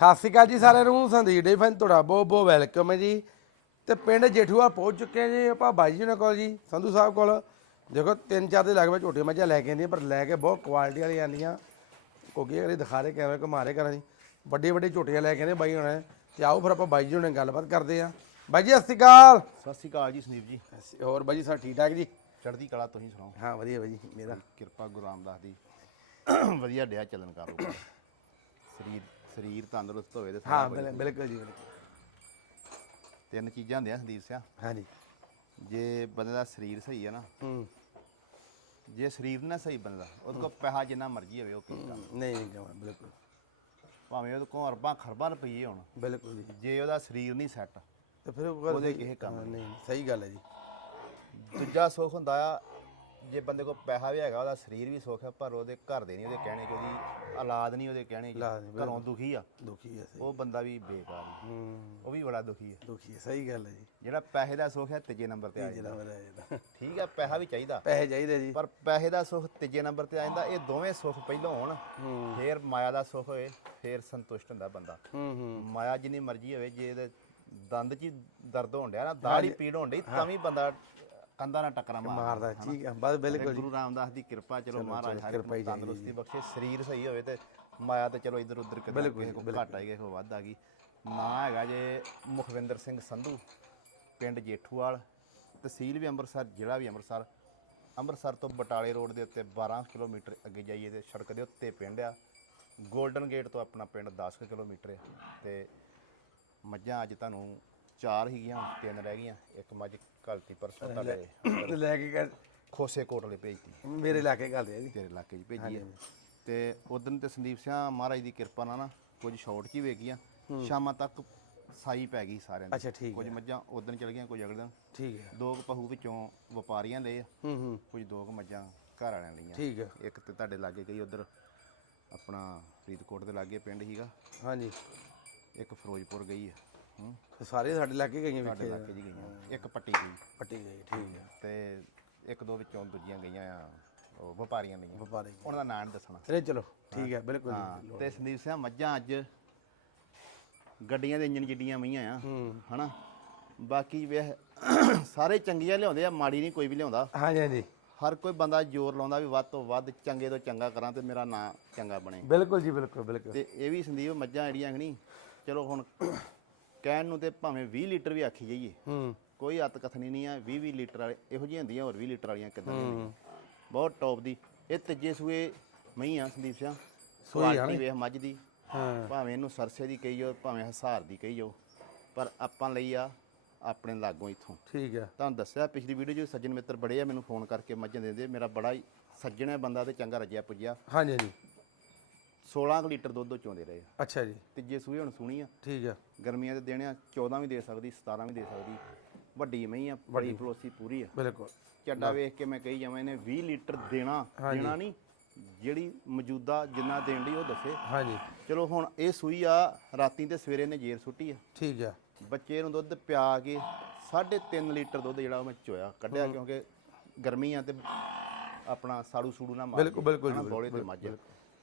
ਸਤਿ ਸ਼੍ਰੀ ਅਕਾਲ ਜੀ ਸਾਰਿਆਂ ਨੂੰ ਸੰਦੀਪ ਡੇ ਫੈਨ ਤੁਹਾਡਾ ਬਹੁਤ ਬਹੁਤ ਵੈਲਕਮ ਹੈ ਜੀ। ਤੇ ਪਿੰਡ ਜੇਠੂਆ ਪਹੁੰਚ ਚੁੱਕੇ ਜੀ ਆਪਾਂ ਬਾਈ ਜੀ ਨਾਲ ਕੋਲ ਜੀ ਸੰਧੂ ਸਾਹਿਬ ਕੋਲ। ਦੇਖੋ ਤਿੰਨ ਚਾਰ ਦੇ ਲਗਭਗ ਝੋਟੀਆਂ ਮੱਝਾਂ ਲੈ ਕੇ ਆਉਂਦੀਆਂ ਪਰ ਲੈ ਕੇ ਬਹੁਤ ਕੁਆਲਿਟੀ ਵਾਲੀਆਂ ਆਉਂਦੀਆਂ। ਕੋਗੀ ਅਗਲੇ ਦਿਖਾ ਰਹੇ ਕੈਮਰੇ ਘੁਮਾ ਰਹੇ ਕਰਾਂ ਜੀ ਵੱਡੀ ਵੱਡੀ ਝੋਟੀਆਂ ਲੈ ਕੇ ਆਉਂਦੇ ਬਾਈ ਹੁਣੇ ਤੇ ਆਓ ਫਿਰ ਆਪਾਂ ਬਾਈ ਜੀ ਹੁਣੇ ਗੱਲਬਾਤ ਕਰਦੇ ਆ ਬਾਈ ਜੀ ਸਤਿ ਸ਼੍ਰੀ ਅਕਾਲ। ਸਤਿ ਸ਼੍ਰੀ ਅਕਾਲ ਜੀ ਸੰਦੀਪ ਜੀ। ਹੋਰ ਬਾਈ ਜੀ ਸਭ ਠੀਕ ਠਾਕ ਜੀ? ਚੜ੍ਹਦੀ ਕਲਾ ਤੁਸੀਂ ਸੁਣਾਓ? ਹਾਂ ਵਧੀਆ ਬਾਈ ਜੀ ਮੇਰਾ। ਕਿਰਪਾ ਗੁਰੂ ਰਾਮਦਾਸ ਦੀ। ਵਧੀਆ ਡਿਆ ਚੱਲਣ ਕਾਰੋਬਾਰ। ਸਰੀਰ ਸਰੀਰ ਤੰਦਰੁਸਤ ਹੋਵੇ ਤੇ ਸਾਰਾ ਹਾਂ ਕੁਝ। ਬਿਲਕੁਲ ਜੀ ਬਿਲਕੁਲ। ਤਿੰਨ ਚੀਜ਼ਾਂ ਹੁੰਦੀਆਂ ਸੰਦੀਪ ਸਿਆ। ਹਾਂਜੀ। ਜੇ ਬੰਦੇ ਦਾ ਸਰੀਰ ਸਹੀ ਹੈ ਨਾ ਹੂੰ। ਜੇ ਸਰੀਰ ਨਾ ਸਹੀ ਬੰਦਾ ਉਹਦੇ ਕੋਲ ਪੈਸਾ ਜਿੰਨਾ ਮਰਜ਼ੀ ਹੋਵੇ ਉਹ ਕੀ ਕੰਮ ਨਹੀਂ ਨਹੀਂ ਜਮਾਂ ਬਿਲਕੁਲ। ਭਾਵੇਂ ਉਹਦੇ ਕੋਲ ਅਰਬਾਂ ਖਰਬਾਂ ਰੁਪਈਏ ਹੋਣ ਬਿਲਕੁਲ ਜੀ। ਜੇ ਉਹਦਾ ਸਰੀਰ ਨਹੀਂ ਸੈੱਟ ਤੇ ਫਿਰ ਉਹ ਗੱਲ ਉਹਦੇ ਸਹੀ- ਕਿਸੇ ਕੰਮ ਹਾਂ, ਨਹੀਂ ਸਹੀ ਗੱਲ ਹੈ ਜੀ। ਦੂਜਾ ਸੁੱਖ ਹੁੰਦਾ ਆ ਜੇ ਬੰਦੇ ਕੋਲ ਪੈਸਾ ਵੀ ਹੈਗਾ ਉਹਦਾ ਸਰੀਰ ਵੀ ਸੁੱਖ ਹੈ ਪਰ ਉਹਦੇ ਘਰ ਦੇ ਨਹੀਂ ਉਹਦੇ ਕਹਿਣੇ ਕਿ ਉਹਦੀ ਔਲਾਦ ਨਹੀਂ ਉਹਦੇ ਕਹਿਣੇ ਕਿ ਔਲਾਦ ਨਹੀਂ, ਘਰੋਂ ਦੁਖੀ ਆ। ਦੁਖੀ ਹੈ ਸਹੀ। ਉਹ ਬੰਦਾ ਵੀ ਬੇਕਾਰ ਹੀ ਹੂੰ। ਉਹ ਵੀ ਬੜਾ ਦੁਖੀ ਹੈ ਦੁਖੀ ਹੈ ਸਹੀ ਗੱਲ ਹੈ ਜੀ। ਜਿਹੜਾ ਪੈਸੇ ਦਾ ਸੁੱਖ ਹੈ ਤੀਜੇ ਨੰਬਰ ਤੇ ਆ ਜਾਂਦਾ। ਜਿਹੜਾ ਮੇਰਾ ਇਹਦਾ ਠੀਕ ਹੈ ਪੈਸਾ ਵੀ ਚਾਹੀਦਾ। ਪੈਸੇ ਚਾਹੀਦੇ ਜੀ। ਪਰ ਪੈਸੇ ਦਾ ਸੁੱਖ ਤੀਜੇ ਨੰਬਰ ਤੇ ਆ ਜਾਂਦਾ ਇਹ ਦੋਵੇਂ ਸੁੱਖ ਪਹਿਲਾਂ ਹੋਣ ਹੂੰ। ਫੇਰ ਮਾਇਆ ਦਾ ਸੁੱਖ ਹੋਏ ਫੇਰ ਸੰਤੁਸ਼ਟ ਹੁੰਦਾ ਬੰਦਾ। ਹੂੰ ਹੂੰ। ਮਾਇਆ ਜਿੰਨੀ ਮਰਜ਼ੀ ਹੋਵੇ ਜੇ ਇਹਦੇ ਦੰਦ 'ਚ ਹੀ ਦਰਦ ਹੋਣ ਡਿਆ ਨਾ ਦਾੜੀ ਪੀੜ ਹੋਣ ਡਈ ਤਾਂ ਵੀ ਬੰਦਾ ਕੰਧਾਂ ਨਾਲ ਟੱਕਰਾਂ ਮਾਰਦਾ ਮਾਰਦਾ ਠੀਕ ਹੈ ਬਸ ਬਿਲਕੁਲ ਜੀ। ਗੁਰੂ ਰਾਮਦਾਸ ਦੀ ਕਿਰਪਾ ਚਲੋ ਮਹਾਰਾਜ ਹਰ ਇੱਕ ਤੰਦਰੁਸਤੀ ਬਖਸ਼ੇ ਸਰੀਰ ਸਹੀ ਹੋਵੇ ਤੇ ਮਾਇਆ ਤੇ ਚਲੋ ਇੱਧਰ ਉੱਧਰ ਕਿਤੇ ਕਿਸੇ ਕੋ ਘਟ ਆਈ ਕਿਸੇ ਕੋ ਵੱਧ ਆ ਗਈ। ਨਾਂ ਹੈਗਾ ਜੇ ਮੁਖਵਿੰਦਰ ਸਿੰਘ ਸੰਧੂ ਪਿੰਡ ਜੇਠੂਵਾਲ ਤਹਿਸੀਲ ਵੀ ਅੰਮ੍ਰਿਤਸਰ ਜ਼ਿਲ੍ਹਾ ਵੀ ਅੰਮ੍ਰਿਤਸਰ। ਅੰਮ੍ਰਿਤਸਰ ਤੋਂ ਬਟਾਲੇ ਰੋਡ ਦੇ ਉੱਤੇ 12 ਕਿਲੋਮੀਟਰ ਅੱਗੇ ਜਾਈਏ ਤੇ ਸੜਕ ਦੇ ਉੱਤੇ ਪਿੰਡ ਆ। 골ਡਨ ਗੇਟ ਤੋਂ ਆਪਣਾ ਪਿੰਡ 10 ਕੁ ਕਿਲੋਮੀਟਰ ਹੈ ਤੇ ਮੱਝਾਂ ਅੱਜ ਤੁਹਾਨੂੰ ਚਾਰ ਹੀਗੀਆਂ ਤਿੰਨ ਰਹਿ ਗਈਆਂ ਇੱਕ ਮੱਝ ਘਲਤੀ ਪਰਸੋਂ ਤੁਹਾਡੇ ਤੇ ਲੈ ਕੇ ਗਏ- ਖੋਸੇ ਕੋਟਲੇ ਭੇਜਤੀ। ਮੇਰੇ ਇਲਾਕੇ ਕਰਦੇ ਆ ਜੀ। ਤੇਰੇ ਇਲਾਕੇ 'ਚ ਭੇਜੀ ਹੈ ਤੇ ਉਦੋਂ ਤੇ ਸੰਦੀਪ ਸਿੰਘ ਮਹਾਰਾਜ ਦੀ ਕਿਰਪਾ ਨਾਲ ਨਾ ਕੁਝ ਸ਼ਾਰਟ ਹੀ। ਵੇਗੀਆਂ ਸ਼ਾਮਾਂ ਤੱਕ ਸਾਈ ਪੈ ਗਈ ਸਾਰਿਆਂ ਦੀ। ਅੱਛਾ ਠੀਕ ਕੁਝ ਮੱਝਾਂ ਉਦੋਂ ਚਲ ਗਈਆਂ ਕੁਝ ਅਗਲੇ ਦਿਨ। ਠੀਕ ਹੈ। ਦੋ ਕੁ ਪਹੂ ਵਿੱਚੋਂ ਵਪਾਰੀਆਂ ਲਏ ਆ, ਹੂੰ ਹੂੰ। ਕੁਝ ਦੋ ਕੁ ਮੱਝਾਂ ਘਰ ਵਾਲਿਆਂ ਲਈਆਂ। ਠੀਕ ਹੈ। ਇੱਕ ਤੇ ਤੁਹਾਡੇ ਲਾਗੇ ਗਈ ਉਧਰ ਆਪਣਾ ਫਰੀਦਕੋਟ ਦੇ ਲਾਗੇ ਪਿੰਡ ਹੀਗਾ ਹਾਂਜੀ। ਇੱਕ ਫਿਰੋਜ਼ਪੁਰ ਗਈ ਹੂੰ ਤੇ ਸਾਰੇ ਸਾਡੇ ਇਲਾਕੇ ਗਈਆਂ ਸਾਡੇ ਵੇਖੇ ਇਲਾਕੇ 'ਚ ਗਈਆਂ। ਇੱਕ ਪੱਟੀ ਗਈ। ਪੱਟੀ ਗਈ ਠੀਕ ਹੈ। ਤੇ ਇੱਕ ਦੋ ਵਿੱਚੋਂ ਦੂਜੀਆਂ ਗਈਆਂ ਆ ਉਹ ਵਪਾਰੀਆਂ ਲਈਆਂ ਵਪਾਰੀ ਉਹਨਾਂ ਦਾ ਨਾਂ ਦੱਸਣਾ। ਚਲੇ ਚਲੋ ਠੀਕ ਹੈ ਬਿਲਕੁਲ ਹਾਂ ਤੇ ਸੰਦੀਪ ਸਿੰਘ ਮੱਝਾਂ ਅੱਜ ਗੱਡੀਆਂ ਦੇ ਇੰਜਨ ਜਿੱਡੀਆਂ ਮਈਆਂ ਆ ਹਨਾ? ਬਾਕੀ ਵੇਖ ਸਾਰੇ ਚੰਗੀਆਂ ਲਿਆਉਂਦੇ ਆ ਮਾੜੀ ਨਹੀਂ ਕੋਈ ਵੀ ਲਿਆਉਂਦਾ। ਹਾਂਜੀ ਹਾਂਜੀ। ਹਰ ਕੋਈ ਬੰਦਾ ਜ਼ੋਰ ਲਾਉਂਦਾ ਵੀ ਵੱਧ ਤੋਂ ਵੱਧ ਚੰਗੇ ਤੋਂ ਚੰਗਾ ਕਰਾਂ ਤੇ ਮੇਰਾ ਨਾਂ ਚੰਗਾ ਬਣੇ। ਬਿਲਕੁਲ ਜੀ ਬਿਲਕੁਲ ਬਿਲਕੁਲ। ਤੇ ਇਹ ਵੀ ਸੰਦੀਪ ਮੱਝਾਂ ਜਿਹੜੀਆਂ ਨਹੀਂ ਚਲੋ ਹੁਣ ਕਹਿਣ ਨੂੰ ਤੇ ਭਾਵੇਂ 20 ਲੀਟਰ ਵੀ ਆਖੀ ਜਾਈਏ। ਹੂੰ। ਕੋਈ ਅੱਤ ਕਥਨੀ ਨਹੀਂ ਆ 20 20 ਲੀਟਰ ਵਾਲੇ ਇਹੋ ਜਿਹੀਆਂ ਹੁੰਦੀਆਂ ਹੋਰ 20 ਲੀਟਰ ਵਾਲੀਆਂ ਕਿੱਦਾਂ ਦੀਆਂ ਹੁੰਦੀਆਂ। ਬਹੁਤ ਟੌਪ ਦੀ। ਇਹ ਤੀਜੇ ਸੂਏ ਮਈ ਆ ਸੰਦੀਪ ਸਿੰਘ ਕੁਆਲਿਟੀ ਵੇਖ ਮੱਝ ਦੀ। ਹਾਂ। ਭਾਵੇਂ ਇਹਨੂੰ ਸਰਸੇ ਦੀ ਕਹੀ ਜਾਓ ਭਾਵੇਂ ਹਸਾਰ ਦੀ ਕਹੀ ਜਾਓ ਪਰ ਆਪਾਂ ਲਈ ਆ ਆਪਣੇ ਲਾਗੋਂ ਇੱਥੋਂ। ਠੀਕ ਹੈ ਤੁਹਾਨੂੰ ਦੱਸਿਆ ਪਿਛਲੀ ਵੀਡੀਓ 'ਚ ਸੱਜਣ ਮਿੱਤਰ ਬੜੇ ਆ ਮੈਨੂੰ ਫੋਨ ਕਰਕੇ ਮੱਝਾਂ ਦਿੰਦੇ ਮੇਰਾ ਬੜਾ ਹੀ ਸੱਜਣ ਹੈ ਬੰਦਾ ਤੇ ਚੰਗਾ ਰੱਜਿਆ ਪੁੱਜਿਆ। ਹਾਂਜੀ ਹਾਂਜੀ। 16 ਕੁ ਲੀਟਰ ਦੁੱਧ ਉਹ ਚੋਂਦੇ ਰਹੇ ਆ। ਅੱਛਾ ਜੀ। ਤੀਜੇ ਸੂਏ ਹੁਣ ਸੁਣੀ ਆ ਠੀਕ ਹੈ ਗਰਮੀਆਂ ਦੇ ਦਿਨ ਆ 14 ਵੀ ਦੇ ਸਕਦੀ 17 ਵੀ ਦੇ ਸਕਦੀ। ਵੱਡੀ ਮਈ ਆ ਬੜੀ ਪਲੋਸੀ ਪੂਰੀ ਆ। ਬਿਲਕੁਲ। ਚੱਡਾ ਵੇਖ ਕੇ ਮੈਂ ਕਹੀ ਜਾਵਾਂ ਇਹਨੇ 20 ਲੀਟਰ ਦੇਣਾ ਦੇਣਾ ਨਹੀਂ ਜਿਹੜੀ ਮੌਜੂਦਾ ਜਿੰਨਾ ਦੇਣ ਦੀ ਉਹ ਦੱਸੇ। ਹਾਂਜੀ। ਚਲੋ ਹੁਣ ਇਹ ਸੂਈ ਆ ਰਾਤੀ ਤੇ ਸਵੇਰੇ ਨੇ ਜੇਰ ਸੁੱਟੀ ਆ। ਠੀਕ ਹੈ ਬੱਚੇ ਨੂੰ ਦੁੱਧ ਪਿਆ ਕੇ 3.5 ਲੀਟਰ ਦੁੱਧ ਜਿਹੜਾ ਉਹ ਮੈਂ ਚੋਇਆ ਕੱਢਿਆ ਕਿਉਂਕਿ ਗਰਮੀ ਆ ਤੇ ਆਪਣਾ ਸਾੜੂ ਸੂੜੂ ਨਾ ਮਾਰ ਬਿਲਕੁਲ, ਬਿਲਕੁਲ ਜੀ, ਬੋਲੇ ਤੇ ਮੱਝ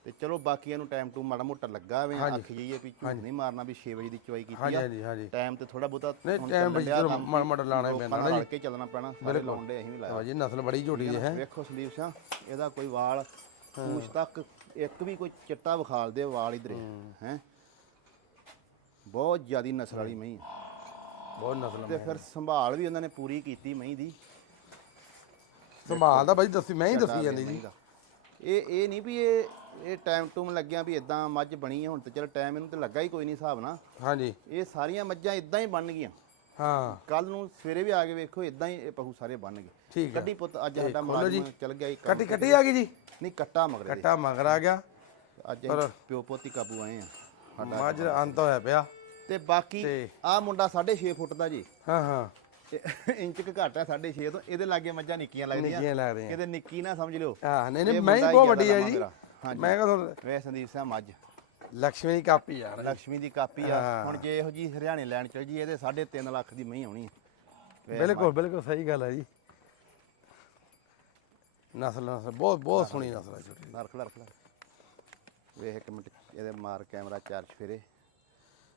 ਤੇ ਚਲੋ ਬਾਕੀਆਂ ਨੂੰ ਟਾਈਮ ਟੂ ਮਾੜਾ ਮੋਟਾ ਲੱਗਾ ਵੇ ਅੱਖ ਜਾਈਏ ਵੀ ਝੂਠ ਨਹੀਂ ਮਾਰਨਾ ਵੀ 6 ਵਜੇ ਦੀ ਚਵਾਈ ਕੀਤੀ ਆ। ਹਾਂਜੀ ਹਾਂਜੀ ਟਾਈਮ ਤੇ ਥੋੜਾ ਬਹੁਤਾ ਨਹੀਂ ਹੁਣ ਟਾਈਮ ਡਿਆ ਚਲੋ। ਮੜ ਮੜ ਲਾਣਾ ਹੀ ਪੈਂਦਾ ਰਲ ਕੇ ਚੱਲਣਾ ਪੈਣਾ ਸਾਰੇ ਲਾਉਂਦੇ ਅਸੀਂ ਵੀ ਲਾਇਆ ਜੀ ਜੀ ਨਸਲ ਬੜੀ ਝੋਟੀ ਦੀ ਹੈ। ਵੇਖੋ ਸੰਦੀਪ ਸਿੰਘ ਇਹਦਾ ਕੋਈ ਵਾਲ ਪੂਛ ਤੱਕ ਇੱਕ ਵੀ ਕੋਈ ਚਿੱਟਾ ਵਿਖਾਲ ਦੇ ਵਾਲ ਇਧਰੇ ਹੈ। ਬਹੁਤ ਜ਼ਿਆਦੀ ਨਸਲ ਵਾਲੀ ਮਹੀਂ। ਬਹੁਤ ਨਸਲ ਤੇ ਫਿਰ ਸੰਭਾਲ ਵੀ ਉਹਨਾਂ ਨੇ ਪੂਰੀ ਕੀਤੀ ਮਹੀਂ ਦੀ। ਸੰਭਾਲ ਦਾ ਬਾਈ ਦੱਸੀ ਮੈਂ ਹੀ ਦੱਸੀ ਜਾਂਦੀ ਜੀ। ਇਹ ਇਹ ਨਹੀਂ ਵੀ ਇਹ ਇਹ ਟਾਈਮ ਟੂਮ ਲੱਗਿਆ ਵੀ ਇਦਾਂ ਮੱਝ ਬਣੀ ਹੈ ਹੁਣ ਤੇ ਚਲ ਟਾਈਮ ਇਹਨੂੰ ਤੇ ਲੱਗਾ ਹੀ ਕੋਈ ਨਹੀਂ ਹਿਸਾਬ ਨਾਲ। ਹਾਂਜੀ। ਇਹ ਸਾਰੀਆਂ ਮੱਝਾਂ ਇਦਾਂ ਹੀ ਬਣ ਗਈਆਂ। ਹਾਂ। ਕੱਲ ਨੂੰ ਸਵੇਰੇ ਵੀ ਆ ਕੇ ਵੇਖੋ ਇਦਾਂ ਹੀ ਇਹ ਪਹੂ ਸਾਰੇ ਬਣ ਗਏ। ਠੀਕ ਹੈ ਕੱਢੀ ਪੁੱਤ ਅੱਜ ਸਾਡਾ ਮੁਲਾਜ਼ਮ ਚਲ ਗਿਆ ਇੱਕ ਕੱਟੀ ਕੱਟੀ ਆ ਗਈ ਜੀ? ਨਹੀਂ ਕੱਟਾ ਮਗਰੇ। ਕੱਟਾ ਮਗਰ ਆ ਗਿਆ। ਅੱਜ ਅਸੀਂ ਪਿਓ ਪੋਤੀ ਕਾਬੂ ਆਏ ਆ। ਮੱਝ ਅੰਤ ਹੋਇਆ ਪਿਆ। ਤੇ ਬਾਕੀ ਤੇ- ਆ ਮੁੰਡਾ 6.5 ਫੁੱਟ ਦਾ ਜੀ। ਹਾਂ ਹਾਂ। ਇੰਚ ਕ ਘੱਟ ਹੈ 6.5 ਤੋਂ। ਇਹਦੇ ਲਾਗੇ ਮੱਝਾਂ ਨਿੱਕੀਆਂ ਲੱਗਦੀਆਂ। ਨਿੱਕੀਆਂ ਨਿੱਕੀ ਨਾ ਸਮਝ ਲਿਓ। ਹਾਂ ਨਹੀਂ ਨਹੀਂ ਮੈਂ ਬਹੁਤ ਵੱਡੀ ਹੈ ਜੀ। ਮੈਂ ਕਹਾਂ ਤੁਹਾਨੂੰ ਵੇ ਸੰਦੀਪ ਸਿੰਘ ਮੱਝ। ਲక్ష్ਮੀ ਦੀ ਕਾਪੀ ਯਾਰ ਲక్ష్ਮੀ ਦੀ ਕਾਪੀ ਆ। ਹੁਣ ਜੇ ਇਹੋ ਜੀ ਹਰਿਆਣੇ ਲੈਣ ਚਲ ਜੀ ਇਹਦੇ 3.5 ਲੱਖ ਦੀ ਮਹੀਂ ਆਉਣੀ ਬਿਲਕੁਲ ਬਿਲਕੁਲ ਸਹੀ ਗੱਲ ਹੈ ਜੀ। ਨਸਲ ਨਸਲ ਬਹੁਤ ਬਹੁਤ ਸੋਹਣੀ ਨਸਲ ਹੈ ਛੋਟੀ। ਨਰਖ ਨਰਖ ਵੇਖ ਇੱਕ ਮਿੰਟ ਇਹਦੇ ਮਾਰ ਕੈਮਰਾ ਚਾਰਜ ਫੇਰੇ।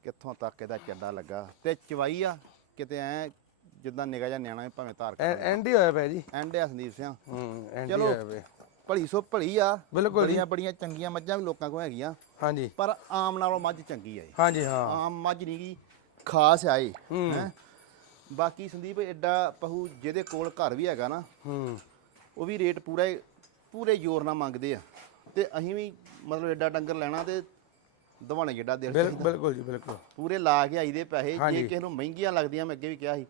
ਕਿੱਥੋਂ ਤੱਕ ਇਹਦਾ ਚੱਡਾ ਲੱਗਾ? ਤੇ ਚਵਾਈ ਆ ਕਿਤੇ ਐ ਜਿੱਦਾਂ ਨਿਗਾ ਜਾਂ ਨਿਆਣਾ ਵੀ ਭਾਵੇਂ ਧਾਰ ਐ- ਐਂਡ ਹੀ ਹੋਇਆ ਪਿਆ ਜੀ। ਐਂਡ ਆ ਸੰਦੀਪ ਸਿੰਘ ਹੂੰ ਐਂਡ ਹੀ ਚਲੋ। ਹੋਇਆ ਪਿਆ। ਭਲੀ ਸੋ ਭਲੀ ਆ। ਬਿਲਕੁਲ ਜੀ। ਬੜੀਆਂ ਬੜੀਆਂ ਚੰਗੀਆਂ ਮੱਝਾਂ ਵੀ ਲੋਕਾਂ ਕੋਲ ਹੈਗੀਆਂ। ਹਾਂਜੀ। ਪਰ ਆਮ ਨਾਲੋਂ ਮੱਝ ਚੰਗੀ ਆ ਜੀ ਹਾਂਜੀ ਹਾਂ। ਆਮ ਮੱਝ ਨਹੀਂ ਗੀ ਖਾਸ ਆਏ ਹੂੰ। ਬਾਕੀ ਸੰਦੀਪ ਐਡਾ ਪਹੂ ਜਿਹਦੇ ਕੋਲ ਘਰ ਵੀ ਹੈਗਾ ਨਾ ਹੂੰ। ਉਹ ਵੀ ਰੇਟ ਪੂਰਾ ਹੀ- ਪੂਰੇ ਜ਼ੋਰ ਨਾਲ ਮੰਗਦੇ ਆ। ਤੇ ਅਸੀਂ ਵੀ ਮਤਲਬ ਐਡਾ ਡੰਗਰ ਲੈਣਾ ਤੇ ਦਵਾਣੇ ਜਿੱਡਾ ਦੇ ਬਿਲ- ਬਿਲਕੁਲ ਜੀ ਬਿਲਕੁਲ। ਪੂਰੇ ਲਾ ਕੇ ਆਈ ਦੇ ਪੈਸੇ। ਹਾਂਜੀ। ਜੇ ਕਿਸੇ ਨੂੰ ਮਹਿੰਗੀਆਂ ਲੱਗਦੀਆਂ ਮੈਂ ਅੱਗੇ ਵੀ ਕਿਹਾ ਸੀ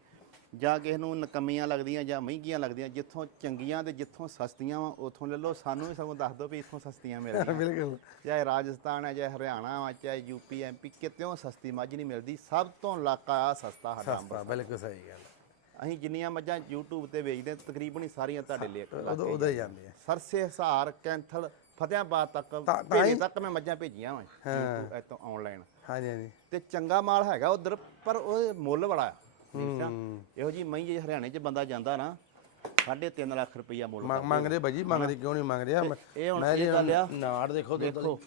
ਜਾਂ ਕਿਸੇ ਨੂੰ ਨਕਮੀਆਂ ਲੱਗਦੀਆਂ ਜਾਂ ਮਹਿੰਗੀਆਂ ਲੱਗਦੀਆਂ ਜਿੱਥੋਂ ਚੰਗੀਆਂ ਤੇ ਜਿੱਥੋਂ ਸਸਤੀਆਂ ਵਾ ਉਥੋਂ ਲੈ ਲਓ ਸਾਨੂੰ ਵੀ ਸਗੋਂ ਦੱਸ ਦਿਓ ਵੀ ਇੱਥੋਂ ਸਸਤੀਆਂ ਮਿਲਦੀਆਂ ਬਿਲਕੁਲ। ਚਾਹੇ ਰਾਜਸਥਾਨ ਹੈ ਚਾਹੇ ਹਰਿਆਣਾ ਵਾ ਚਾਹੇ ਯੂਪੀ ਐਮਪੀ ਕਿਤੇੋਂ ਸਸਤੀ ਮੱਝ ਨਹੀਂ ਮਿਲਦੀ ਸਭ ਤੋਂ ਇਲਾਕਾ ਸਸਤਾ ਸਾਡਾ ਸਸਤਾ ਬਿਲਕੁਲ ਸਹੀ ਗੱਲ ਅਸੀਂ ਜਿੰਨੀਆਂ ਮੱਝਾਂ YouTube ਤੇ ਵੇਚਦੇ ਹਾਂ, ਤਕਰੀਬਨ ਹੀ ਸਾਰੀਆਂ ਤੁਹਾਡੇ ਲਈ ਉਦੋਂ ਉਦੋਂ ਹੀ ਜਾਂਦੇ ਆ ਸਰਸੇ ਹਸਾਰ ਕੈਂਥਲ ਫਤਿਆਬਾਦ ਤੱਕ ਤਾਂ- ਤਾਂ ਭੇਜੇ ਤੱਕ ਮੈਂ ਮੱਝਾਂ ਭੇਜੀਆਂ ਵਾ YouTube ਇਤੋਂ ਆਨਲਾਈਨ ਹਾਂਜੀ ਹਾਂਜੀ। ਤੇ ਚੰਗਾ ਮਾਲ ਹੈਗਾ ਉਧਰ ਪਰ ਉਹ ਮੁੱਲ ਬੜਾ ਆ ਆ? ਇਹੋ ਜੀ ਮਹੀਂ ਜੇ ਹਰਿਆਣੇ 'ਚ ਬੰਦਾ ਜਾਂਦਾ ਨਾ 3.5 ਲੱਖ ਰੁਪਈਆ ਮੁੱਲ ਮੰਗ- ਮੰਗਦੇ ਭਾਜੀ ਮੰਗਦੇ ਕਿਉਂ ਨਹੀਂ ਮੰਗਦੇ? ਆ ਇਹ ਹੁਣ ਇਹ ਗੱਲ ਆ? ਨਾੜ ਦੇਖੋ ਦੇਖੋ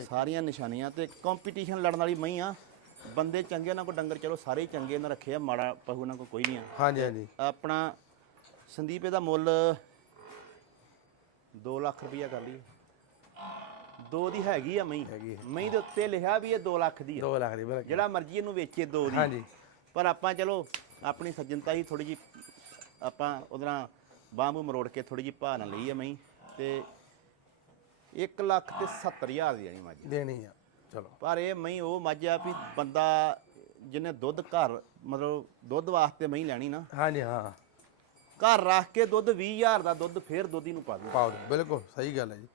ਸਾਰੀਆਂ ਨਿਸ਼ਾਨੀਆਂ ਤੇ ਕੰਪੀਟੀਸ਼ਨ ਲੜਨ ਵਾਲੀ ਮਹੀਂ ਆ। ਬੰਦੇ ਚੰਗੇ ਉਹਨਾਂ ਕੋ ਡੰਗਰ ਚਲੋ ਸਾਰੇ ਹੀ ਚੰਗੇ ਉਹਨਾਂ ਰੱਖੇ ਆ ਮਾੜਾ ਪਹੂ ਉਹਨਾਂ ਕੋ ਕੋਈ ਨਹੀਂ ਆ। ਹਾਂਜੀ ਹਾਂਜੀ। ਆਪਣਾ ਸੰਦੀਪ ਇਹਦਾ ਮੁੱਲ 2 ਲੱਖ ਰੁਪਈਆ ਕਰ ਲਈ ਦੋ ਦੀ ਹੈਗੀ ਆ ਮਹੀਂ। ਹੈਗੀ ਮਹੀਂ ਦੇ ਉੱਤੇ ਲਿਖਿਆ ਵੀ ਇਹ 2 ਲੱਖ ਦੀ ਆ। 2 ਲੱਖ ਦੀ ਜਿਹੜਾ ਮਰਜ਼ੀ ਇਹਨੂੰ ਵੇਚੇ ਦੋ ਦੀ। ਹਾਂਜੀ। ਪਰ ਆਪਾਂ ਚਲੋ ਆਪਣੀ ਸੱਜਣਤਾ ਹੀ ਥੋੜੀ ਜੀ ਆਪਾਂ ਉਹਦੇ ਨਾਲ ਬਾਂਬੂ ਮਰੋੜ ਕੇ ਥੋੜੀ ਜੀ ਭਾਅ ਨਾਲ ਲਈ ਆ ਮਹੀਂ ਤੇ 1 ਲੱਖ ਤੇ 70000 ਦੀ ਆਣੀ ਮੱਝ ਦੇਣੀ ਆ। ਚਲੋ। ਪਰ ਇਹ ਮਹੀਂ ਉਹ ਮੱਝ ਆ ਵੀ ਬੰਦਾ ਜਿਹਨੇ ਦੁੱਧ ਘਰ ਮਤਲਬ ਦੁੱਧ ਵਾਸਤੇ ਮਹੀਂ ਲੈਣੀ ਨਾ ਹਾਂਜੀ ਹਾਂ। ਘਰ ਰੱਖ ਕੇ ਦੁੱਧ 20000 ਦਾ ਦੁੱਧ ਫੇਰ ਦੁੱਧ ਨੂੰ ਪਾ ਦੂ ਪਾਓ ਬਿਲਕੁਲ ਸਹੀ ਗੱਲ ਹੈ ਜੀ।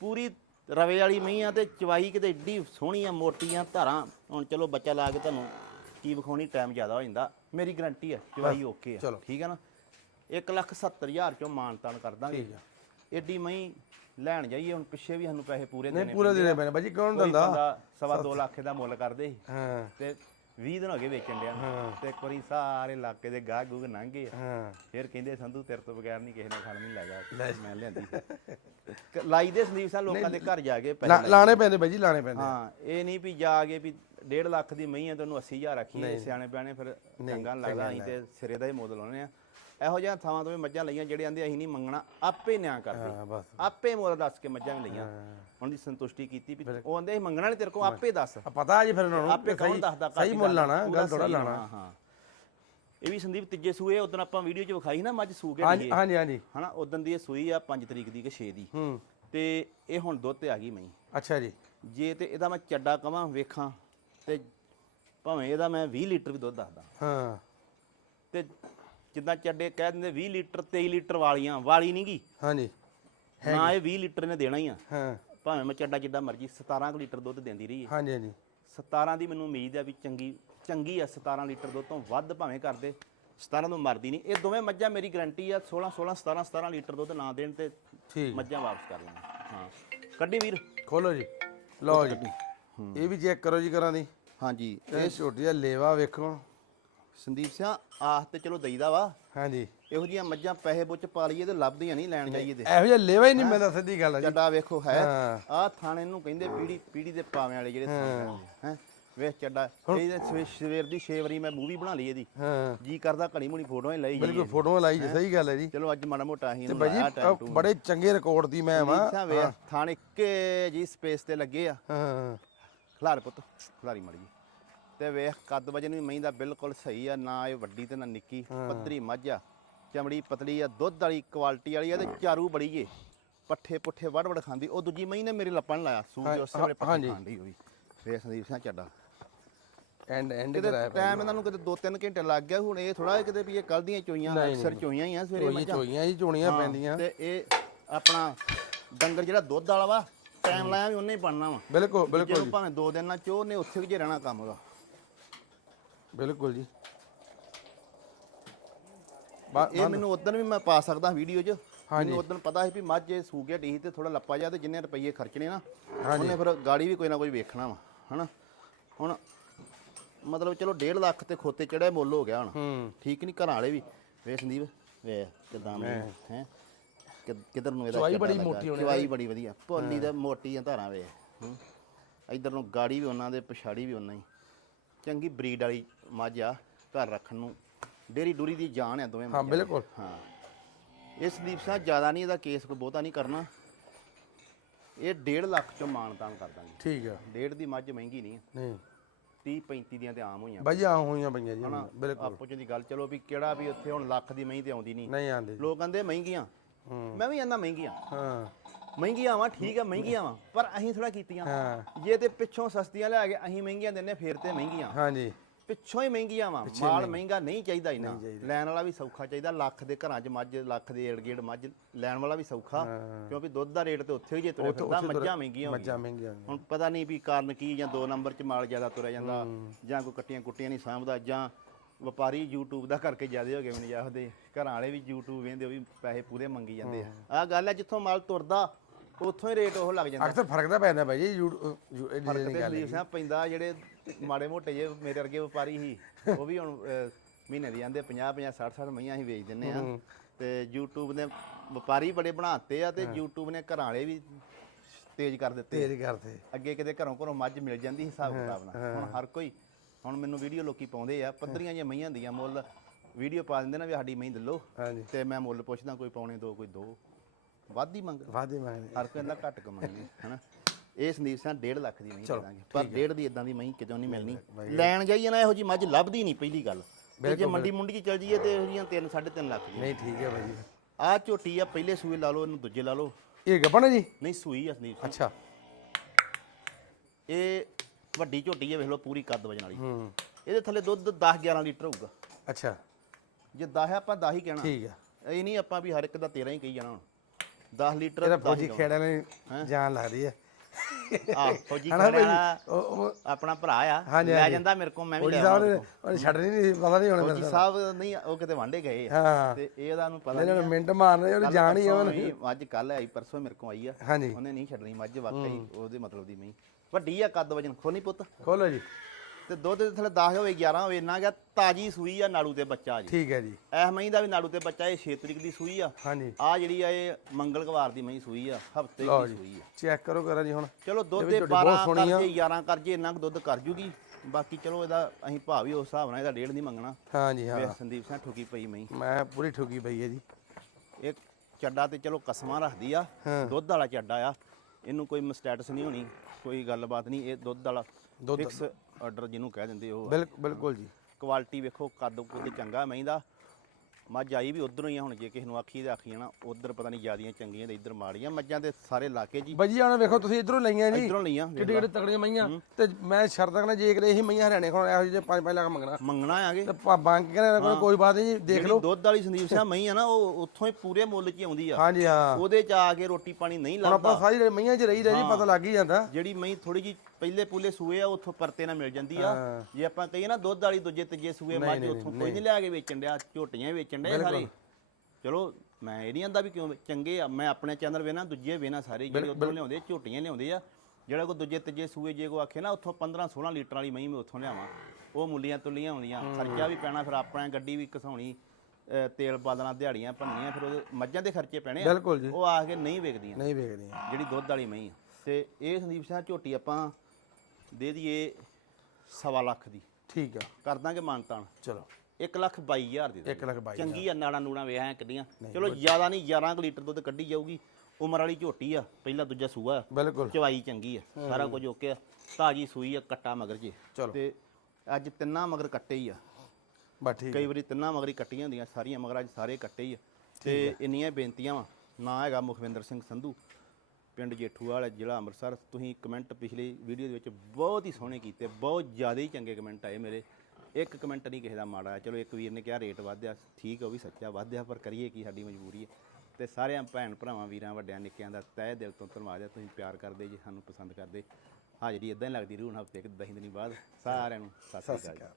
ਪੂਰੀ ਰਵੇ ਵਾਲੀ ਮਹੀਂ ਆ ਤੇ ਚਵਾਈ ਕਿਤੇ ਏਡੀ ਸੋਹਣੀਆਂ ਮੋਟੀਆਂ ਧਾਰਾਂ। ਹੁਣ ਚਲੋ ਬੱਚਾ ਲਾ ਕੇ ਤੁਹਾਨੂੰ ਕੀ ਵਿਖਾਉਣੀ ਟਾਈਮ ਜ਼ਿਆਦਾ ਹੋ ਜਾਂਦਾ। ਮੇਰੀ ਗਰੰਟੀ ਹੈ ਚਵਾਈ ਓਕੇ ਆ। ਚਲੋ। ਠੀਕ ਹੈ ਨਾ? 170000 ਚੋਂ ਮਾਨ ਤਾਨ ਕਰ ਦਾਂਗੇ। ਠੀਕ ਆ। ਏਡੀ ਮਹੀਂ ਲੈਣ ਜਾਈਏ ਹੁਣ ਪਿੱਛੇ ਵੀ ਸਾਨੂੰ ਪੈਸੇ ਪੂਰੇ ਨਹੀਂ ਦੇਣੇ ਪੂਰਾ ਆ। ਪੈਣੇ। ਭਾਜੀ ਕੌਣ ਕੋਈ ਦਿੰਦਾ? ਬੰਦਾ ਸਵਾ 2 ਲੱਖ ਦਾ ਮੁੱਲ ਕਰਦੇ ਸੀ। ਹਾਂ। ਤੇ 20 ਦਿਨ ਹੋ ਗਏ ਵੇਚਣ ਡਿਆ ਨੂੰ। ਹਾਂ। ਤੇ ਇੱਕ ਵਾਰੀ ਸਾਰੇ ਇਲਾਕੇ ਦੇ ਗਾਹ ਗੂਗ ਲੰਘੇ ਆ ਹਾਂ ਫਿਰ ਕਹਿੰਦੇ ਸੰਧੂ ਤੇਰੇ ਤੋਂ ਬਗੈਰ ਨਹੀਂ ਕਿਸੇ ਨੇ ਖਾਣ ਨਹੀਂ ਲੱਗਾ। ਮੈਂ ਲਿਆਂਦੀ ਕ- ਲਾਈ ਦੇ ਸੰਦੀਪ ਸਾਹਿਬ ਲੋਕਾਂ ਦੇ ਘਰ ਜਾ ਕੇ ਪੈਸੇ ਲਾ-। ਲਾਣੇ ਪੈਂਦੇ ਭਾਜੀ ਲਾਣੇ ਪੈਂਦੇ ਹਾਂ ਇਹ ਨਹੀਂ ਵੀ ਜਾ ਕੇ ਵੀ 1.5 ਲੱਖ ਦੀ ਮਹੀਂ ਆ ਤੈਨੂੰ 80000 ਰੱਖੀ ਸਿਆਣੇ ਬਿਆਣੇ ਫਿਰ ਚੰਗਾ ਨੀ ਲੱਗਦਾ ਅਸੀਂ ਤੇ ਸਿਰੇ ਦਾ ਹੀ ਮੁੱਲ ਲਾਉਣੇ ਆ ਇਹੋ ਜਿਹੀਆਂ ਥਾਵਾਂ ਤੋਂ ਵੀ ਮੱਝਾਂ ਲਈਆਂ ਜਿਹੜੇ ਆਂਦੇ ਅਸੀਂ ਨਹੀਂ ਮੰਗਣਾ ਆਪੇ ਨਿਆਂ ਕਰਦੇ। ਹਾਂ ਬਸ। ਆਪੇ ਮੁੱਲ ਦੱਸ ਕੇ ਮੱਝਾਂ ਵੀ ਲਈਆਂ। ਉਹਨਾਂ ਦੀ ਸੰਤੁਸ਼ਟੀ ਕੀਤੀ ਵੀ ਉਹ ਆਂਦੇ ਅਸੀਂ ਮੰਗਣਾ ਨਹੀਂ ਤੇਰੇ ਕੋਲ ਆਪੇ ਦੱਸ। ਆ ਪਤਾ ਜੀ ਫਿਰ ਉਹਨਾਂ ਨੂੰ ਆਪੇ ਕੌਣ ਸਹੀ- ਦੱਸਦਾ ਸਹੀ ਮੁੱਲ ਲਾਣਾ ਪੂਰਾ ਗੱਲ ਥੋੜਾ ਸਹੀ ਲਾਣਾ ਹਾਂ ਹਾਂ। ਇਹ ਵੀ ਸੰਦੀਪ ਤੀਜੇ ਸੂਏ ਉਦੋਂ ਆਪਾਂ ਵੀਡੀਓ 'ਚ ਵਿਖਾਈ ਨਾ ਮੱਝ ਸੂ ਕੇ ਹਾਂਜੀ ਹਾਂਜੀ ਹਾਂਜੀ। ਹਨਾ ਉਦੋਂ ਦੀ ਇਹ ਸੂਈ ਆ 5 ਤਰੀਕ ਦੀ ਕਿ 6 ਦੀ। ਹੂੰ। ਤੇ ਇਹ ਹੁਣ ਦੁੱਧ ਤੇ ਆ ਗਈ ਮਈ ਅੱਛਾ ਜੀ। ਜੇ ਤੇ ਇਹਦਾ ਮੈਂ ਚੱਡਾ ਕਵਾਂ ਵੇਖਾਂ ਤੇ ਭਾਵੇਂ ਇਹਦਾ ਮੈਂ 20 ਲੀਟਰ ਵੀ ਦੁੱਧ ਦੱਸਦਾ। ਹਾਂ। ਤੇ ਜਿੱਦਾਂ ਚੱਡੇ ਕਹਿ ਦਿੰਦੇ 20 ਲੀਟਰ 23 ਲੀਟਰ ਵਾਲੀਆਂ ਵਾਲੀ ਨਹੀਂ ਗੀ ਹਾਂਜੀ। ਨਾ ਇਹ 20 ਲੀਟਰ ਨੇ ਦੇਣਾ ਹੀ ਆ। ਹਾਂ। ਭਾਵੇਂ ਮੈਂ ਚੱਡਾ ਜਿੱਡਾ ਮਰਜ਼ੀ 17 ਕੁ ਲੀਟਰ ਦੁੱਧ ਦਿੰਦੀ ਰਹੀ ਹੈ ਹਾਂਜੀ ਹਾਂਜੀ। 17 ਦੀ ਮੈਨੂੰ ਉਮੀਦ ਆ ਵੀ ਚੰਗੀ ਚੰਗੀ ਆ 17 ਲੀਟਰ ਦੁੱਧ ਤੋਂ ਵੱਧ ਭਾਵੇਂ ਕਰਦੇ 17 ਨੂੰ ਮਰਦੀ ਨਹੀਂ। ਇਹ ਦੋਵੇਂ ਮੱਝਾਂ ਮੇਰੀ ਗਾਰੰਟੀ ਆ 16 16 17 17 ਲੀਟਰ ਦੁੱਧ ਨਾ ਦੇਣ ਤੇ ਠੀਕ। ਮੱਝਾਂ ਵਾਪਸ ਕਰ ਲੈਣਾ। ਹਾਂ। ਕੱਢੀ ਵੀਰ। ਖੋਲੋ ਜੀ। ਲਓ ਜੀ। ਇਹ ਵੀ ਚੈੱਕ ਕਰੋ ਜੀ ਕਰਾਂ ਦੀ। ਹਾਂਜੀ। ਇਹ ਛੋਟੀ ਜਿਹਾ ਲੇਵਾ ਵੇਖੋ। ਸੰਦੀਪ ਸਿੰਘ ਆਹ ਤੇ ਚਲੋ ਦਈਦਾ ਵਾ। ਹਾਂਜੀ। ਇਹੋ ਜੀਆਂ ਮੱਝਾਂ ਪੈਸੇ ਬੁੱਚ ਪਾ ਲਈਏ ਤੇ ਲੱਭਦੀਆਂ ਨਹੀਂ ਲੈਣ ਜਾਈਏ ਤੇ। ਇਹੋ ਜਿਹਾ ਲੇਵਾ ਹੀ ਨਹੀਂ ਮਿਲਦਾ ਸਿੱਧੀ ਗੱਲ ਆ ਜੀ। ਚੱਡਾ ਵੇਖੋ ਹੈ। ਹਾਂ। ਆਹ ਥਾਣੇ ਨੂੰ ਕਹਿੰਦੇ ਪੀੜੀ ਪੀੜੀ ਦੇ ਪਾਵੇਂ ਵਾਲੇ ਜਿਹੜੇ ਥਾਣੇ ਹੈ? ਵੇਖ ਚੱਡਾ ਇਹਦੇ ਸਵੇ- ਸਵੇਰ ਦੀ 6 ਵਾਰੀ ਮੈਂ ਮੂਵੀ ਬਣਾ ਲਈ ਇਹਦੀ। ਹਾਂ। ਜੀ ਕਰਦਾ ਘੜੀ ਮੁਣੀ ਫੋਟੋਆਂ ਹੀ ਲਈ ਬਿਲਕੁਲ ਜਾਈਏ ਫੋਟੋਆਂ ਲਾਈ ਜੀ ਸਹੀ ਗੱਲ ਹੈ ਜੀ। ਚਲੋ ਅੱਜ ਮਾੜਾ ਮੋਟਾ ਅਸੀਂ ਤੇ ਇਹਨੂੰ ਲਾਇਆ ਬੜੇ ਚੰਗੇ ਰਿਕਾਰਡ ਦੀ ਮੈਂ ਵਾਂ। ਵੇਖਾਂ ਵੇ ਥਾਣੇ ਕੇ ਜੀ ਸਪੇਸ ਤੇ ਲੱਗੇ ਆ। ਹਾਂ। ਖਿਲਾਰ ਪੁੱਤ ਖਿਲਾਰੀ ਮੜੀ ਤੇ ਵੇਖ ਕੱਦ ਵਜਨ ਵੀ ਮਹੀਂ ਦਾ ਬਿਲਕੁਲ ਸਹੀ ਆ ਨਾ ਇਹ ਵੱਡੀ ਤੇ ਨਾ ਨਿੱਕੀ। ਪੱਧਰੀ ਮੱਝ ਆ ਚਮੜੀ ਪਤਲੀ ਆ ਦੁੱਧ ਵਾਲੀ ਕੁਆਲਿਟੀ ਵਾਲੀ ਆ ਤੇ ਚਾਰੂ ਬੜੀ ਏ। ਪੱਠੇ ਪੁੱਠੇ ਵੜ ਵੜ ਖਾਂਦੀ ਉਹ ਦੂਜੀ ਮਹੀਂ ਨੇ ਮੇਰੇ ਲੱਪਾਂ ਨੂੰ ਲਾਇਆ ਸੂਜ ਹਾਂ, ਉਸੇ ਵੇਲੇ ਪੱਠੇ। ਖਾਂਦੀ ਵੀ ਵੇਖ ਸੰਦੀਪ ਸਿੰਘ ਚੱਡਾ। ਐਂਡ ਐਂਡ ਕਰਾਇਆ ਟਾਈਮ ਇਹਨਾਂ ਨੂੰ ਕਿਤੇ 2-3 ਘੰਟੇ ਲੱਗ ਗਿਆ ਹੁਣ ਇਹ ਥੋੜਾ ਕਿਤੇ ਵੀ ਇਹ ਕੱਲ ਦੀਆਂ ਚੋਈਆਂ ਅਕਸਰ ਚੋਈਆਂ ਹੀ ਆ ਸਵੇਰੇ ਮੱਝਾਂ। ਚੋਈਆਂ ਜੀ ਚੋਣੀਆਂ ਹਾਂ, ਪੈਂਦੀਆਂ। ਤੇ ਇਹ ਆਪਣਾ ਡੰਗਰ ਜਿਹੜਾ ਦੁੱਧ ਵਾਲਾ ਵਾ ਟਾਈਮ ਲਾਇਆ ਵੀ ਉਹਨੇ ਹੀ ਬਣਨਾ ਵਾ। ਬਿਲਕੁਲ ਬਿਲਕੁਲ ਭਾਵੇਂ ਦੋ ਦਿਨ ਨਾਲ ਚੋਰ ਨੇ ਉੱਥੇ ਵੀ ਜੇ ਰਹਿਣਾ ਕੰਮ ਉਹਦਾ ਬਿਲਕੁਲ ਜੀ। ਬਾ- ਇਹ ਮੈਨੂੰ ਉਦੋਂ ਵੀ ਮੈਂ ਪਾ ਸਕਦਾ ਵੀਡੀਓ 'ਚ। ਮੈਨੂੰ ਉਦੋਂ ਪਤਾ ਸੀ ਵੀ ਮੱਝ ਜੇ ਸੂ ਗਿਆ ਢੀ ਤੇ ਥੋੜਾ ਲੱਪਾ ਜਾ ਤੇ ਜਿੰਨੇ ਰੁਪਈਏ ਖਰਚਣੇ ਨਾ। ਉਹਨੇ ਫਿਰ ਗਾੜੀ ਵੀ ਕੋਈ ਨਾ ਕੋਈ ਵੇਖਣਾ ਵਾ ਹਨਾ? ਹੁਣ ਮਤਲਬ ਚਲੋ 1.5 ਲੱਖ ਤੇ ਖੋਤੇ ਚੜਿਆ ਮੁੱਲ ਹੋ ਗਿਆ ਹੁਣ। ਹੂੰ। ਠੀਕ ਨਹੀਂ ਘਰਾਂ ਵਾਲੇ ਵੀ। ਵੇ ਸੰਦੀਪ ਵੇ ਕਿਦਾਂ ਹੈ? ਕਿਧਰ ਨੂੰ ਇਹਦਾ ਚਵਾਈ ਬੜੀ। ਮੋਟੀ ਹੋਣੀ ਚਵਾਈ ਬੜੀ ਵਧੀਆ। ਭੋਲੀ ਦਾ ਮੋਟੀਆਂ ਧਾਰਾਂ ਵੇ। ਹੂੰ। ਇੱਧਰ ਨੂੰ ਗਾੜੀ ਵੀ ਉਹਨਾਂ ਦੇ ਪਛਾੜੀ ਵੀ ਉਹਨਾਂ ਹੀ ਚੰਗੀ ਬਰੀਡ ਵਾਲੀ ਮੱਝ ਆ ਘਰ ਰੱਖਣ ਨੂੰ। ਡੇਰੀ ਡੂਰੀ ਦੀ ਜਾਨ ਆ ਦੋਵੇਂ ਹਾਂ ਮੱਝਾਂ। ਬਿਲਕੁਲ। ਹਾਂ। ਇਸ ਦੀਪ ਸਿੰਘ ਜ਼ਿਆਦਾ ਨਹੀਂ ਇਹਦਾ ਕੇਸ ਕੋਈ ਬਹੁਤਾ ਨਹੀਂ ਕਰਨਾ। ਇਹ 1.5 ਲੱਖ ਚੋਂ ਮਾਨਤਾਨ ਕਰ ਦਾਂਗੇ ਠੀਕ ਆ। ਡੇਢ ਦੀ ਮੱਝ ਮਹਿੰਗੀ ਨਹੀਂ। ਨਹੀਂ। 30 35 ਦੀਆਂ ਤੇ ਆਮ ਹੋਈਆਂ। ਬਾਈ ਆ ਹੋਈਆਂ ਪਈਆਂ ਜੀ ਬਿਲਕੁਲ। ਆਪੋ ਚ ਦੀ ਗੱਲ ਚਲੋ ਵੀ ਕਿਹੜਾ ਵੀ ਉੱਥੇ ਹੁਣ ਲੱਖ ਦੀ ਮਹੀਂ ਤੇ ਆਉਂਦੀ ਨਹੀਂ। ਨਹੀਂ ਆਂਦੇ ਲੋਕ ਕਹਿੰਦੇ ਮਹਿੰਗੀਆਂ। ਮੈਂ ਵੀ ਕਹਿੰਦਾ ਮਹਿੰਗੀਆਂ। ਹਾਂ। ਮਹਿੰਗੀਆਂ ਵਾ ਠੀਕ ਆ ਮਹਿੰਗੀਆਂ ਵਾ ਪਰ ਅਸੀਂ ਥੋੜਾ ਕੀਤੀਆਂ ਹਾਂ। ਜੇ ਤੇ ਪਿੱਛੋਂ ਸਸਤੀਆਂ ਲਿਆ ਕੇ ਅਸੀਂ ਮਹਿੰਗੀਆਂ ਦਿੰਨੇ ਫੇਰ ਤੇ ਮਹਿੰਗੀਆਂ। ਹਾਂਜੀ। ਪਿੱਛੋਂ ਹੀ ਮਹਿੰਗੀਆਂ ਵਾ ਮਾਲ ਮਹਿੰਗਾ। ਨਹੀਂ ਚਾਹੀਦਾ ਇਹਨਾਂ ਲੈਣ ਵਾਲਾ ਵੀ ਸੌਖਾ ਚਾਹੀਦਾ ਲੱਖ ਦੇ ਘਰਾਂ 'ਚ ਮੱਝ ਲੱਖ ਦੇ ਏੜ ਗੇੜ ਮੱਝ ਲੈਣ ਵਾਲਾ ਵੀ ਸੌਖਾ ਕਿਉਂਕਿ ਦੁੱਧ ਦਾ ਰੇਟ ਤੇ ਉੱਥੇ ਹੀ ਜੇ ਤੁਰੇ ਫਿਰਦਾ ਮੱਝਾਂ ਮਹਿੰਗੀਆਂ ਹੋ ਮੱਝਾਂ ਮਹਿੰਗੀਆਂ ਹੋਈਆਂ। ਹੁਣ ਪਤਾ ਨਹੀਂ ਵੀ ਕਾਰਨ ਕੀ ਜਾਂ ਦੋ ਨੰਬਰ 'ਚ ਮਾਲ ਜ਼ਿਆਦਾ ਤੁਰਿਆ ਜਾਂਦਾ ਜਾਂ ਕੋਈ ਕੱਟੀਆਂ ਕੁੱਟੀਆਂ ਨਹੀਂ ਸਾਂਭਦਾ ਜਾਂ ਵਪਾਰੀ YouTube ਦਾ ਕਰਕੇ ਜ਼ਿਆਦਾ ਹੋ ਗਏ ਮੈਨੂੰ ਜਾਹਦੇ ਘਰਾਂ ਵਾਲੇ ਵੀ YouTube ਵੇਂਦੇ ਉਹ ਵੀ ਪੈਸੇ ਪੂਰੇ ਮੰਗੀ ਜਾਂਦੇ ਆ। ਆਹ ਗੱਲ ਹੈ ਜਿੱਥੋਂ ਮਾਲ ਤੁਰਦਾ ਉੱਥੋਂ ਹੀ ਰੇਟ ਉਹ ਲੱਗ ਜਾਂਦਾ। ਅਕਸਰ ਫ਼ਰਕ ਤਾਂ ਪੈਂਦਾ ਬਾਈ ਜੀ ਫ਼ਰਕ ਤੇ ਸੰਦੀਪ ਸਿੰਘ ਪੈਂਦਾ ਜਿਹੜੇ ਮਾੜੇ ਮੋਟੇ ਜੇ ਮੇਰੇ ਵਰਗੇ ਵਪਾਰੀ ਸੀ ਉਹ ਵੀ ਹੁਣ ਮਹੀਨੇ ਦੀ ਆਂਦੇ 50 50 60 60 ਮਈਆਂ ਹੀ ਵੇਚ ਦਿੰਨੇ ਆ ਤੇ YouTube ਨੇ ਵਪਾਰੀ ਬੜੇ ਬਣਾਤੇ ਆ ਤੇ YouTube ਨੇ ਘਰਾਂ ਵਾਲੇ ਵੀ ਤੇਜ਼ ਕਰ ਦਿੱਤੇ। ਤੇਜ਼ ਕਰਦੇ। ਅੱਗੇ ਕਿਤੇ ਘਰੋਂ ਘਰੋਂ ਮੱਝ ਮਿਲ ਜਾਂਦੀ ਹਿਸਾਬ ਕਿਤਾਬ ਨਾਲ। ਹੁਣ ਹਰ ਕੋਈ ਹੁਣ ਮੈਨੂੰ ਵੀਡੀਓ ਲੋਕੀ ਪਾਉਂਦੇ ਆ ਪੱਧਰੀਆਂ ਜਿਹੀਆਂ ਮਈਆਂ ਦੀਆਂ ਮੁੱਲ ਵੀਡੀਓ ਪਾ ਦਿੰਦੇ ਨਾ ਵੀ ਸਾਡੀ ਮਹੀਂ ਦਿਲੋ। ਤੇ ਮੈਂ ਮੁੱਲ ਪੁੱਛਦਾ ਕੋਈ ਪਾਉਣੇ ਦੋ ਕੋਈ ਦੋ। ਵੱਧ ਮੰਗ ਵਾਦੇ ਮੰਗਦੇ ਹਰ ਕੋਈ ਕਹਿੰਦਾ ਘੱਟ ਕਮਾਈਏ ਹਨਾ? ਇਹ ਸੰਦੀਪ ਸਿੰਘ 1.5 ਲੱਖ ਦੀ ਮਹੀਂ ਦੇ ਦਾਂਗੇ ਪਰ 1.5 ਦੀ ਇਦਾਂ ਦੀ ਮਹੀਂ ਕਿਤੋਂ ਨਹੀਂ ਮਿਲਣੀ। ਲੈਣ ਜਾਈਏ ਨਾ ਇਹੋ ਜੀ ਮੱਝ ਲੱਭਦੀ ਨਹੀਂ ਪਹਿਲੀ ਗੱਲ। ਤੇ ਜੇ ਮੰਡੀ ਮੁੰਡੀ 'ਚ ਚਲ ਜਾਈਏ ਤੇ ਇਹੋ ਜੀਆਂ 3 3.5 ਲੱਖ ਦੀ ਨਹੀਂ ਠੀਕ ਹੈ ਬਾਈ ਜੀ। ਆਹ ਝੋਟੀ ਆ ਪਹਿਲੇ ਸੂਏ ਲਾ ਲਓ ਇਹਨੂੰ ਦੂਜੇ ਲਾ ਲਓ। ਇਹ ਗੱਪਣ ਹੈ ਜੀ? ਨਹੀਂ ਸੂਈ ਆ ਸੰਦੀਪ ਸਿੰਘ। ਅੱਛਾ। ਇਹ ਵੱਡੀ ਝੋਟੀ ਹੈ ਵੇਖ ਲਓ ਪੂਰੀ ਕੱਦ ਵਜਣ ਵਾਲੀ। ਹੂੰ। ਇਹਦੇ ਥੱਲੇ ਦੁੱਧ 10 11 ਲੀਟਰ ਹੋਊਗਾ। ਅੱਛਾ। ਜੇ 10 ਆਪਾਂ 10 ਹੀ ਕਹਿਣਾ। ਠੀਕ ਆ। ਇਹ ਨਹੀਂ ਆਪਾਂ ਵੀ ਹਰ ਇੱਕ ਦਾ 13 ਹੀ ਕਹੀ ਜਾਣਾ ਹੁਣ। 10 ਲੀਟਰ ਇਹਦਾ 10 ਫੌਜੀ ਖੇੜਿਆਂ ਨੇ ਜਾਨ ਲੱਗਦੀ ਹੈ। ਆ ਫੌਜੀ ਉਹ ਉਹ ਆਪਣਾ ਭਰਾ ਆ। ਲੈ। ਜਾਂਦਾ ਮੇਰੇ ਕੋਲ ਮੈਂ ਵੀ ਲੈ ਨੇ ਉਹਨੇ ਛੱਡਣੀ ਨਹੀਂ ਪਤਾ ਨਹੀਂ ਹੁਣ ਫੌਜੀ ਸਾਹਿਬ ਨਹੀਂ ਉਹ ਕਿਤੇ ਵਾਂਡੇ ਗਏ ਆ। ਤੇ ਇਹਦਾ ਨੂੰ ਪਤਾ ਨਹੀਂ ਮਿੰਟ ਮਾਰਨੇ ਉਹਨੇ ਜਾਣ ਹੀ ਉਹਨੇ ਨਹੀਂ ਅੱਜ ਕੱਲ ਆਈ ਪਰਸੋਂ ਮੇਰੇ ਕੋਲ ਆਈ ਆ। ਉਹਨੇ ਨਹੀਂ ਛੱਡਣੀ ਮੱਝ ਵਾਕਈ ਉਹਦੇ ਮਤਲਬ ਦੀ ਨਹੀਂ ਵੱਡੀ ਆ ਕੱਦ ਵਜਨ ਖੋਨੀ ਪੁੱਤ। ਖੋਲੋ ਜੀ। ਤੇ ਦੁੱਧ ਦੇ ਥੱਲੇ 10 ਹੋਵੇ 11 ਹੋਵੇ ਨਾ ਗਿਆ ਤਾਜੀ ਸੂਈ ਆ ਨਾੜੂ ਤੇ ਬੱਚਾ ਜੀ। ਠੀਕ ਹੈ ਜੀ। ਇਹ ਮਹੀਂ ਦਾ ਵੀ ਨਾੜੂ ਤੇ ਬੱਚਾ ਇਹ 6 ਤਰੀਕ ਦੀ ਸੂਈ ਆ। ਹਾਂਜੀ। ਆ ਜਿਹੜੀ ਆ ਇਹ ਮੰਗਲਵਾਰ ਦੀ ਮਹੀਂ ਸੂਈ ਆ ਹਫ਼ਤੇ ਲਓ ਦੀ ਜੀ ਸੂਈ ਆ। ਚੈੱਕ ਕਰੋ ਕਰਾਂ ਜੀ ਹੁਣ। ਚਲੋ ਦੁੱਧ ਦੇ ਤੁਹਾਡੀ ਬਹੁਤ 12 ਸੋਹਣੀ ਆ। ਕਰ ਜੇ 11 ਕਰ ਜੇ ਇੰਨਾ ਕੁ ਦੁੱਧ ਕਰ ਜੂਗੀ। ਬਾਕੀ ਚਲੋ ਇਹਦਾ ਅਸੀਂ ਭਾਅ ਵੀ ਉਸ ਹਿਸਾਬ ਨਾਲ ਇਹਦਾ ਡੇਢ ਨਹੀਂ ਮੰਗਣਾ। ਹਾਂਜੀ ਹਾਂ। ਵੇ ਸੰਦੀਪ ਸਿੰਘ ਠੁਕੀ ਪਈ ਮਹੀਂ। ਮੈਂ ਪੂਰੀ ਠੁਕੀ ਪਈ ਹੈ ਜੀ। ਇਹ ਚੱਡਾ ਤੇ ਚਲੋ ਕਸਮਾਂ ਰੱਖਦੀ ਆ ਦੁੱਧ ਵਾਲਾ ਚੱਡਾ ਆ। ਇਹਨੂੰ ਕੋਈ ਮਸਟੈਟਸ ਨਹੀਂ ਹੋਣੀ ਕੋਈ ਗੱਲਬਾਤ ਨਹੀਂ। ਇਹ ਦੁੱਧ ਵਾਲਾ ਦੁੱਧ- ਫਿਕਸ ਆਰਡਰ ਜਿਹਨੂੰ ਕਹਿ ਦਿੰਦੇ ਉਹ ਬਿਲਕੁਲ ਬਿਲਕੁਲ ਜੀ। ਕੁਆਲਿਟੀ ਵੇਖੋ ਕੱਦ ਕੁੱਦ ਚੰਗਾ ਮਹੀਂ ਦਾ ਮੱਝ ਆਈ ਵੀ ਉਧਰੋਂ ਹੀ ਆ ਹੁਣ ਜੇ ਕਿਸੇ ਨੂੰ ਆਖੀ ਤੇ ਆਖੀ ਜਾਣਾ ਉਧਰ ਪਤਾ ਨਹੀਂ ਜਿਆਦੀਆਂ ਚੰਗੀਆਂ ਤੇ ਇੱਧਰ ਮਾੜੀਆਂ। ਮੱਝਾਂ ਦੇ ਸਾਰੇ ਇਲਾਕੇ ਜੀ। ਬਾਈ ਜੀ ਆਣ ਵੇਖੋ ਤੁਸੀਂ ਇਧਰੋਂ ਲਈਆਂ ਜੀ। ਇੱਧਰੋਂ ਲਈਆਂ ਵੇਖ ਕਿੱਡੇ। ਕਿੱਡੇ ਤਕੜੀਆਂ ਮਈਆਂ ਤੇ ਮੈਂ ਸ਼ਰਤ ਰੱਖਣਾ ਜੇ ਕਰੇ ਇਹੀ ਮਈਆਂ ਹਰਿਆਣੇ ਕੋਲ ਇਹੋ ਜਿਹੇ 5-5 ਲੱਖ ਮੰਗਣਾ। ਮੰਗਣਾ ਆਗੇ। ਤੇ ਪਾ- ਬੰਕ ਕਹਿੰਦੇ ਕੋਈ ਕੋਈ ਬਾਤ ਨਹੀਂ ਜੀ ਦੇਖ ਲਓ। ਦੁੱਧ ਵਾਲੀ ਸੰਦੀਪ ਸਿੰਘ ਮਹੀਂ ਆ ਨਾ ਉਹ ਉੱਥੋਂ ਹੀ ਪੂਰੇ ਮੁੱਲ 'ਚ ਹੀ ਆਉਂਦੀ ਆ। ਹਾਂਜੀ ਹਾਂ। ਉਹਦੇ 'ਚ ਆ ਕੇ ਰੋਟੀ ਪਾਣੀ ਨਹੀਂ ਹੁਣ ਆਪਾਂ ਸਾਰੀ ਮਈਆਂ 'ਚ ਰਹੀ ਦਾ ਜੀ ਪਤਾ ਲੱਗ ਹੀ ਜਾਂਦਾ। ਜਿਹੜੀ ਮਹੀਂ ਥੋੜੀ ਜੀ ਪਹਿਲੇ ਪੂਲੇ ਸੂਏ ਆ ਉੱਥੋਂ ਪਰਤੇ ਨਾਲ ਮਿਲ ਜਾਂਦੀ ਆ। ਹਾਂ। ਜੇ ਆਪਾਂ ਕਹੀਏ ਨਾ ਦੁੱਧ ਵਾਲੀ ਦੂਜੇ ਤੀਜੇ ਸੂਏ ਮੱਝ ਉੱਥੋਂ ਕੋਈ ਨਹੀਂ ਲਿਆ ਕੇ ਵੇਚਣ ਡਿਆ ਝੋਟੀਆਂ ਵੇਚਣ ਡਿਆ ਸਾਰੇ। ਚਲੋ ਮੈਂ ਇਹ ਨਹੀਂ ਆਂਦਾ ਵੀ ਕਿਉਂ ਵੇ- ਚੰਗੇ ਆ ਮੈਂ ਆਪਣੇ ਚੈਨਲ ਵੇਨਾ ਦੂਜੇ ਵੇਨਾ ਸਾਰੇ ਜਿਹੜੇ ਉੱਥੋਂ ਲਿਆਉਂਦੇ ਝੋਟੀਆਂ ਲਿਆਉਂਦੇ ਆ। ਜਿਹੜਾ ਕੋ ਦੂਜੇ ਤੀਜੇ ਸੂਏ ਜੇ ਕੋ ਆਖੇ ਨਾ ਉੱਥੋਂ 15 16 ਲੀਟਰ ਵਾਲੀ ਮਹੀਂ ਮੈਂ ਉੱਥੋਂ ਲਿਆਵਾਂ। ਉਹ ਮੁੱਲੀਆਂ ਤੁੱਲੀਆਂ ਆਉਂਦੀਆਂ ਖਰਚਾ ਵੀ ਪੈਣਾ ਫਿਰ ਆਪਣਾ ਗੱਡੀ ਵੀ ਘਸਾਉਣੀ ਅਹ ਤੇਲ ਬਾਦਲਾਂ ਦਿਹਾੜੀਆਂ ਭੰਨੀਆਂ ਫਿਰ ਉਹਦੇ ਮੱਝਾਂ ਦੇ ਖਰਚੇ ਪੈਣੇ ਆ। ਬਿਲਕੁਲ ਜੀ। ਉਹ ਆ ਕੇ ਨਹੀਂ ਵੇਚਦੀਆਂ ਨਹੀਂ ਵੇਖਦੀਆਂ। ਜਿਹੜੀ ਦੁੱਧ ਵਾਲੀ ਮਹੀਂ ਆ। ਤੇ ਇਹ ਸੰਦੀਪ ਸਿੰਘ ਝੋਟੀ ਆਪਾਂ ਦੇ ਦਈਏ ਸਵਾ ਲੱਖ ਦੀ। ਠੀਕ ਆ। ਕਰ ਦਾਂਗੇ ਮਾਨਤਾਨ ਚਲੋ। 1 ਲੱਖ 22 ਹਜ਼ਾਰ ਦੀ ਦੇ 1 ਲੱਖ ਬਾਈ ਚੰਗੀ ਆ ਨਾੜਾਂ ਨੂੜਾਂ ਵੇਹਾਂ ਕਿੱਡੀਆਂ ਚਲੋ ਜ਼ਿਆਦਾ ਨਹੀਂ 11 ਕੁ ਲੀਟਰ ਦੁੱਧ ਕੱਢੀ ਜਾਊਗੀ। ਉਮਰ ਵਾਲੀ ਝੋਟੀ ਆ ਪਹਿਲਾ ਦੂਜਾ ਸੂਆ। ਆ। ਬਿਲਕੁਲ। ਚਵਾਈ ਚੰਗੀ ਆ ਸਾਰਾ ਕੁਝ ਓਕੇ ਆ। ਤਾਜੀ ਸੂਈ ਆ ਕੱਟਾ ਮਗਰ ਜੇ। ਚਲੋ। ਤੇ ਅੱਜ ਤਿੰਨਾਂ ਮਗਰ ਕੱਟੇ ਹੀ ਆ। ਬਸ ਠੀਕ ਕਈ ਵਾਰੀ ਤਿੰਨਾਂ ਮਗਰ ਹੀ ਕੱਟੀਆਂ ਹੁੰਦੀਆਂ ਸਾਰੀਆਂ ਮਗਰ ਅੱਜ ਸਾਰੇ ਕੱਟੇ ਹੀ ਆ। ਤੇ ਇੰਨੀਆਂ ਬੇਨਤੀਆਂ ਵਾ। ਨਾ ਹੈਗਾ ਮੁਖਵਿੰਦਰ ਸਿੰਘ ਸੰਧੂ। ਪਿੰਡ ਜੇਠੂਵਾਲ ਜ਼ਿਲ੍ਹਾ ਅੰਮ੍ਰਿਤਸਰ, ਤੁਸੀਂ ਕਮੈਂਟ ਪਿਛਲੀ ਵੀਡੀਓ ਦੇ ਵਿੱਚ ਬਹੁਤ ਹੀ ਸੋਹਣੇ ਕੀਤੇ, ਬਹੁਤ ਜ਼ਿਆਦਾ ਹੀ ਚੰਗੇ ਕਮੈਂਟ ਆਏ ਮੇਰੇ। ਇੱਕ ਕਮੈਂਟ ਨਹੀਂ ਕਿਸੇ ਦਾ ਮਾੜਾ ਆਇਆ। ਚਲੋ ਇੱਕ ਵੀਰ ਨੇ ਕਿਹਾ ਰੇਟ ਵਧਿਆ, ਠੀਕ ਉਹ ਵੀ ਸੱਚਾ ਵਧਿਆ, ਪਰ ਕਰੀਏ ਕੀ ਸਾਡੀ ਮਜਬੂਰੀ ਹੈ। ਤੇ ਸਾਰਿਆਂ ਭੈਣ ਭਰਾਵਾਂ, ਵੀਰਾਂ ਵੱਡਿਆਂ, ਨਿੱਕਿਆਂ ਦਾ ਤਹਿ ਦਿਲ ਤੋਂ ਧੰਨਵਾਦ ਹੈ, ਤੁਸੀਂ ਪਿਆਰ ਕਰਦੇ ਜੀ, ਸਾਨੂੰ ਪਸੰਦ ਕਰਦੇ। ਹਾਜ਼ਰੀ ਇਦਾਂ ਹੀ ਲੱਗਦੀ ਰਹੂ, ਹੁਣ ਹਫ਼ਤੇ ਇੱਕ 10 ਦਿਨੀ ਬਾਅਦ। ਸਾਰਿਆਂ ਨੂੰ ਸਤਿ ਸ਼੍ਰੀ ਅਕਾਲ।